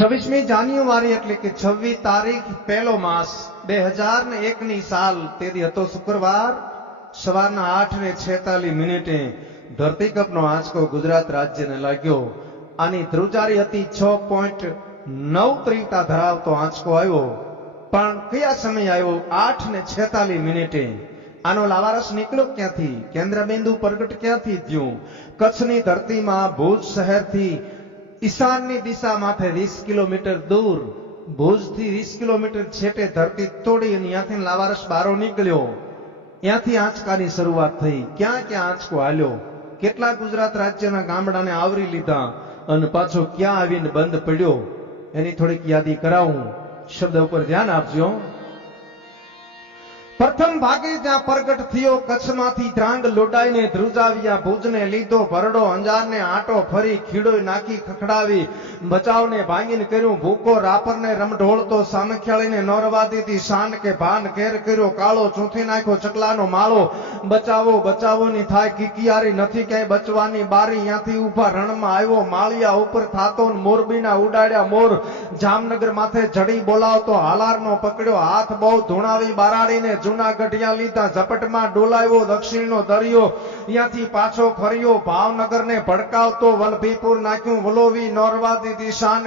છવ્વીસમી જાન્યુઆરી એટલે કે છવ્વીસ તારીખ પહેલો માસ બે હજાર ને એક ની સાલ તેથી હતો શુક્રવાર સવારના આઠ ને છેતાલીસ મિનિટે ધરતીકપનો આંચકો ગુજરાત રાજ્યને લાગ્યો. આની ધ્રુજારી હતી છ પોઈન્ટ નવ ત્રીવતા ધરાવતો આંચકો આવ્યો. પણ કયા સમય આવ્યો? આઠ ને છેતાલીસ મિનિટે. આનો લાવારસ નીકળ્યો ક્યાંથી? કેન્દ્ર બિંદુ પ્રગટ ક્યાંથી થયું? કચ્છની ધરતીમાં ભુજ શહેરથી ઈશાનની દિશા માથે વીસ કિલોમીટર દૂર, ભુજથી વીસ કિલોમીટર છેટે ધરતી તોડી અને ત્યાંથી લાવારસ બારો નીકળ્યો. ત્યાંથી આંચકાની શરૂઆત થઈ. ક્યાં ક્યાં આંચકો હાલ્યો? કેટલા ગુજરાત રાજ્યના ગામડાને આવરી લીધા? અને પાછો ક્યાં આવીને બંધ પડ્યો? એની થોડીક યાદી કરાવું. શબ્દ ઉપર ધ્યાન આપજો. પ્રથમ ભાગે જ્યાં પ્રગટ થયો, કચ્છમાંથી ધ્રાંગ લોડાઈને ધ્રુજાવ્યા, ભુજને લીધો, ભરડો, અંજારને આટો ફરી, ખીડોય નાખી, ખખડાવી, બચાવને ભાંગીને કર્યું, ભૂકો, રાપરને રમઢોળતો સામખિયાળીને નોરવા દીધી શાન કે ભાન ઘેર કર્યો, કાળો ચૂંથી નાખ્યો, ચકલાનો માળો બચાવો બચાવો ની થાય, કિકિયારી નથી ક્યાંય બચવાની, બારી ત્યાંથી ઊભા રણમાં આવ્યો, માળિયા ઉપર થાતો મોરબીના ઉડાડ્યા મોર, જામનગર માથે જડી બોલાવતો, હાલારનો પકડ્યો, હાથ બહુ ધૂણાવી, બારાડીને જૂનાગઢિયા લીધા, ઝપટમાં ડોલાયો દક્ષિણનો દરિયો, ત્યાંથી પાછો ફર્યો, ભાવનગરને ભડકાવતો વલભીપુર નાખ્યું, વલોવી, નોરવા દીધી શાન